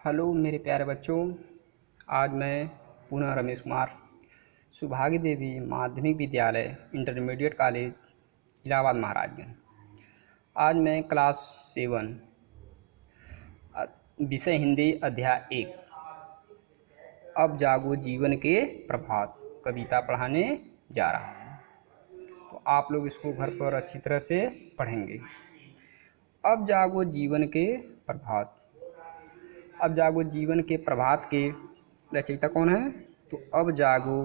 Hello मेरे प्यारे बच्चों। आज मैं पुनः रमेश कुमार सुभागी देवी माध्यमिक विद्यालय इंटरमीडिएट कॉलेज इलाहाबाद महाराजगंज। आज मैं क्लास 7 विषय हिंदी अध्याय 1 अब जागो जीवन के प्रभात कविता पढ़ाने जा रहा हूँ। तो आप लोग इसको घर पर अच्छी तरह से पढ़ेंगे। अब जागो जीवन के प्रभात। अब जागो जीवन के प्रभात के रचयिता कौन है? तो अब जागो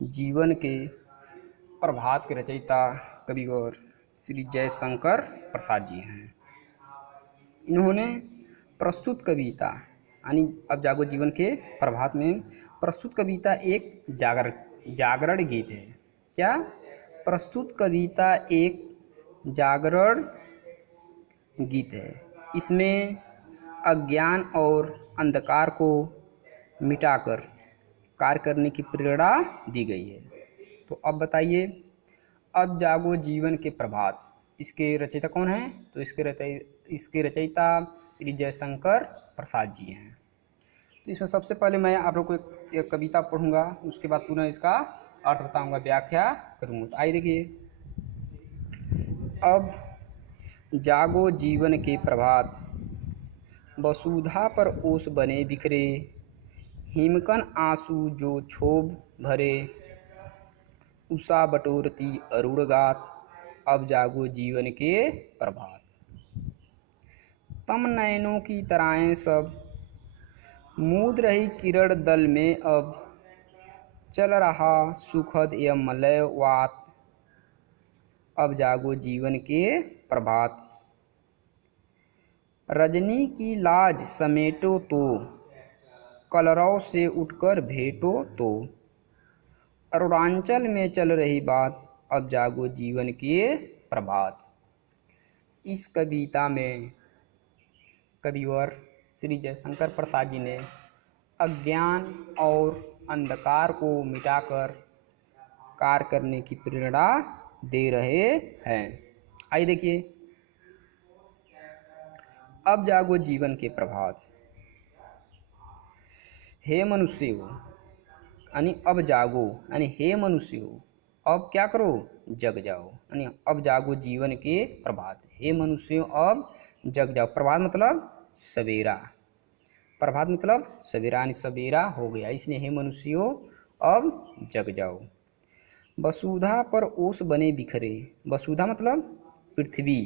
जीवन के प्रभात के रचयिता कविवर श्री जयशंकर प्रसाद जी हैं। इन्होंने प्रस्तुत कविता यानी अब जागो जीवन के प्रभात में प्रस्तुत कविता एक जागरण गीत है। क्या? प्रस्तुत कविता एक जागरण गीत है। इसमें अज्ञान और अंधकार को मिटाकर कार्य करने की प्रेरणा दी गई है। तो अब बताइए, अब जागो जीवन के प्रभात, इसके रचयिता कौन है? तो इसके रचयिता श्री जयशंकर प्रसाद जी हैं। तो इसमें सबसे पहले मैं आप लोग को एक कविता पढ़ूंगा, उसके बाद पुनः इसका अर्थ बताऊंगा, व्याख्या करूंगा। तो आइए देखिए, अब जागो जीवन के प्रभात, वसुधा पर ओस बने बिखरे, हिमकन आंसू जो क्षोभ भरे, उषा बटोरती अरुण गात, अब जागो जीवन के प्रभात। तम नयनों की तराएं सब मूद रही किरण दल में, अब चल रहा सुखद एवं मलय वात, अब जागो जीवन के प्रभात। रजनी की लाज समेटो तो, कलरव से उठकर भेटो तो, अरुणाचल में चल रही बात, अब जागो जीवन के प्रभात। इस कविता में कविवर श्री जयशंकर प्रसाद जी ने अज्ञान और अंधकार को मिटाकर कार्य करने की प्रेरणा दे रहे हैं। आइए देखिए, अब जागो जीवन के प्रभात। हे मनुष्य हो, यानी अब जागो, यानी हे मनुष्य हो, अब क्या करो? जग जाओ, यानी अब जागो जीवन के प्रभात। हे मनुष्य हो, अब जग जाओ। प्रभात मतलब सवेरा, प्रभात मतलब सवेरा, यानी सवेरा हो गया, इसलिए हे मनुष्य हो, अब जग जाओ। वसुधा पर ओस बने बिखरे, वसुधा मतलब पृथ्वी,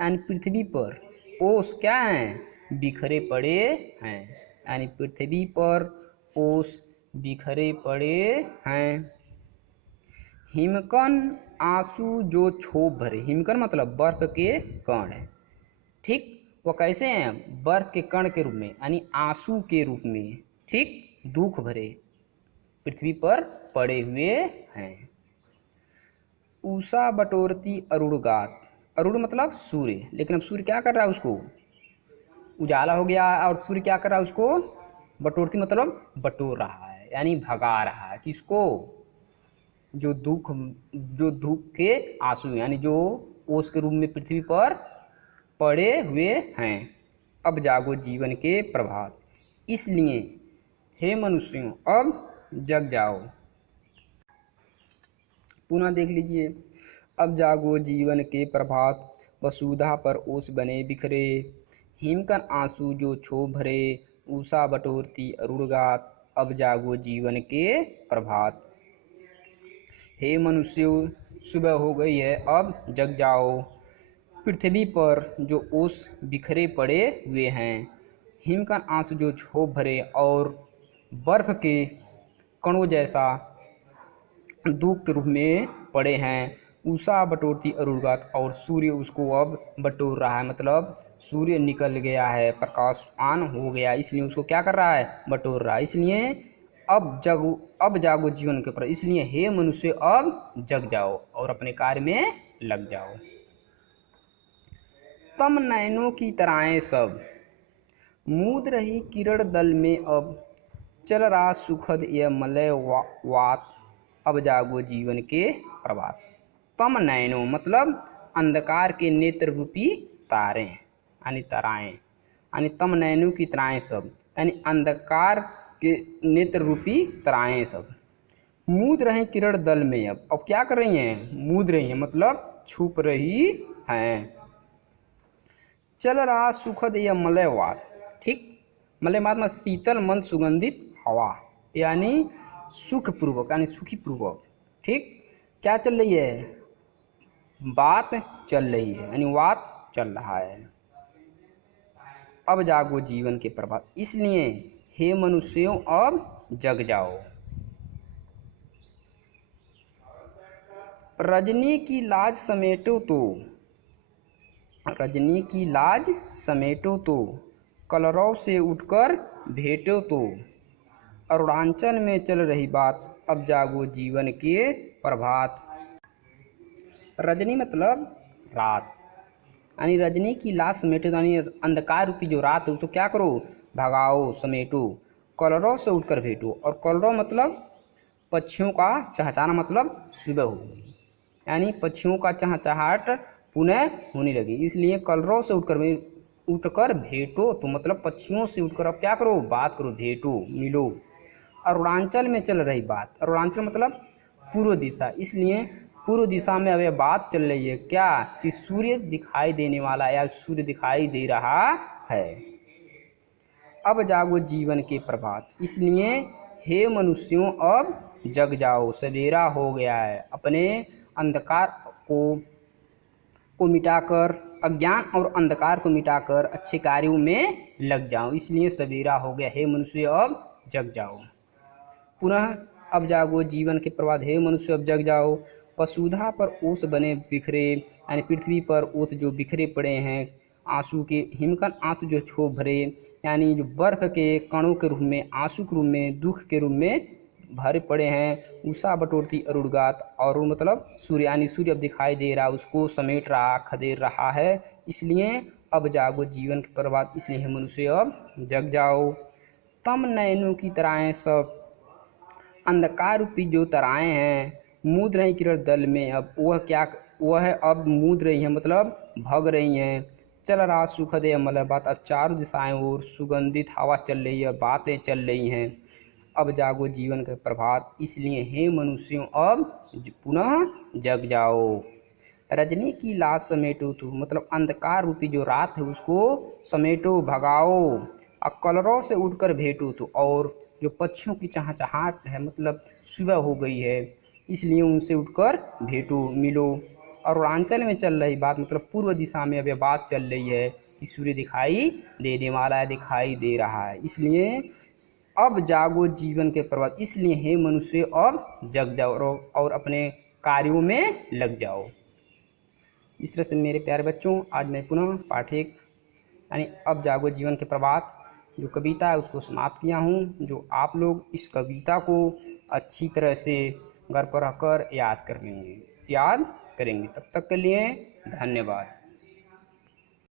यानी पृथ्वी पर ओस क्या हैं? बिखरे पड़े हैं, यानी पृथ्वी पर ओस बिखरे पड़े हैं। हिमकन आंसू जो क्षोभ भरे, हिमकन मतलब बर्फ के कण है, ठीक? वो कैसे हैं? बर्फ के कण के रूप में, यानी आंसू के रूप में, ठीक? दुख भरे पृथ्वी पर पड़े हुए हैं। उषा बटोरती अरुण गात, अरुण मतलब सूर्य, लेकिन अब सूर्य क्या कर रहा है? उसको उजाला हो गया, और सूर्य क्या कर रहा है? उसको बटोरती मतलब बटोर रहा है, यानी भगा रहा है। किसको? जो दुख के आंसू, यानी जो ओस के रूप में पृथ्वी पर पड़े हुए हैं। अब जागो जीवन के प्रभात, इसलिए हे मनुष्यों, अब जग जाओ। पुनः देख लीजिए, अब जागो जीवन के प्रभात, वसुधा पर ओस बने बिखरे, हिमकन आंसू जो क्षोभ भरे, उषा बटोरती अरुण गात, अब जागो जीवन के प्रभात। हे मनुष्यों, सुबह हो गई है, अब जग जाओ। पृथ्वी पर जो ओस बिखरे पड़े हुए हैं, हिमकन आंसू जो क्षोभ भरे और बर्फ के कणों जैसा दुख के रूप में पड़े हैं, उषा बटोरती अरुण गात, और सूर्य उसको अब बटोर रहा है, मतलब सूर्य निकल गया है, प्रकाशवान हो गया, इसलिए उसको क्या कर रहा है? बटोर रहा है। इसलिए अब जागो जीवन के ऊपर, इसलिए हे मनुष्य, अब जग जाओ और अपने कार्य में लग जाओ। तम नयनों की तराएं सब मूद रही किरण दल में, अब चल रहा सुखद यह मलय वात, अब जागो जीवन के प्रभात। तम नयनों मतलब अंधकार के नेत्र रूपी तारे, यानी तराएं, यानी तम नयनों की तराएं सब, यानी अंधकार के नेत्र रूपी तराएं सब मूद रहे किरण दल में। अब क्या कर रही हैं? मूद रही हैं, मतलब छुप रही हैं। चल रहा सुखद यह मलयवात, ठीक, मलयवात में शीतल मंद सुगंधित हवा, यानी सुखपूर्वक, यानी सुखी पूर्वक, ठीक। क्या चल रही है? बात चल रही है, यानी वात चल रहा है। अब जागो जीवन के प्रभात, इसलिए हे मनुष्यों अब जग जाओ। रजनी की लाज समेटो तो, रजनी की लाज समेटो तो, कलरव से उठकर भेटो तो, अरुणाचल में चल रही बात, अब जागो जीवन के प्रभात। रजनी मतलब रात, यानी रजनी की लाज समेटो, यानी अंधकार रूपी जो रात है उसको क्या करो? भगाओ, समेटो। कलरव से उठकर भेटो, और कलरव मतलब पक्षियों का चहचहाना, मतलब सुबह हो गई, यानी पक्षियों का चहचहाट पुनः होने लगी, इसलिए कलरव से उठकर भेटो तो मतलब पक्षियों से उठकर अब क्या करो? बात करो, भेटो, मिलो। अरुणाचल में चल रही बात, अरुणाचल मतलब पूर्व दिशा, इसलिए पूर्व दिशा में अब यह बात चल रही है क्या? कि सूर्य दिखाई देने वाला या सूर्य दिखाई दे रहा है। अब जागो जीवन के प्रभात, इसलिए हे मनुष्यों अब जग जाओ, सवेरा हो गया है। अपने अंधकार को मिटाकर, अज्ञान और अंधकार को मिटाकर अच्छे कार्यों में लग जाओ, इसलिए सवेरा हो गया। हे मनुष्य अब जग जाओ। पुनः अब जागो जीवन के प्रभात, हे मनुष्य अब जग जाओ। वसुधा पर ओस बने बिखरे, यानी पृथ्वी पर ओस जो बिखरे पड़े हैं, आंसू के हिमकण आंसू जो छोप भरे, यानी जो बर्फ के कणों के रूप में, आंसू के रूप में, दुख के रूप में भरे पड़े हैं। उषा बटोरती अरुणगात, और मतलब सूर्य, यानी सूर्य अब दिखाई दे रहा, उसको समेट रहा, खदेड़ रहा है, इसलिए अब जागो जीवन के प्रभात, इसलिए मनुष्य अब जग जाओ। तम नयनों की तराएं सब, अंधकार रूपी जो तराएं हैं, मूद रही किरण दल में, अब वह है अब मूद रही हैं, मतलब भग रही हैं। चल रहा सुखद मतलब बात, अब चारों दिशाएं और सुगंधित हवा चल रही है, बातें चल रही हैं। अब जागो जीवन के प्रभात, इसलिए हे मनुष्यों अब पुनः जग जाओ। रजनी की लाज समेटो तो, मतलब अंधकार रूपी जो रात है उसको समेटो, भगाओ। और कलरव से उठकर भेटो तो, और जो पक्षियों की चहचहाट है, मतलब सुबह हो गई है, इसलिए उनसे उठकर भेटो, मिलो। और अरुणाचल में चल रही बात, मतलब पूर्व दिशा में अब यह बात चल रही है कि सूर्य दिखाई देने वाला है, दिखाई दे रहा है, इसलिए अब जागो जीवन के प्रभात, इसलिए हे मनुष्य अब जग जाओ और अपने कार्यों में लग जाओ। इस तरह से मेरे प्यारे बच्चों, आज मैं पुनः पाठ एक, यानी अब जागो जीवन के प्रभात जो कविता है उसको समाप्त किया हूँ। जो आप लोग इस कविता को अच्छी तरह से घर पर रहकर याद करेंगे। तब तक के लिए धन्यवाद।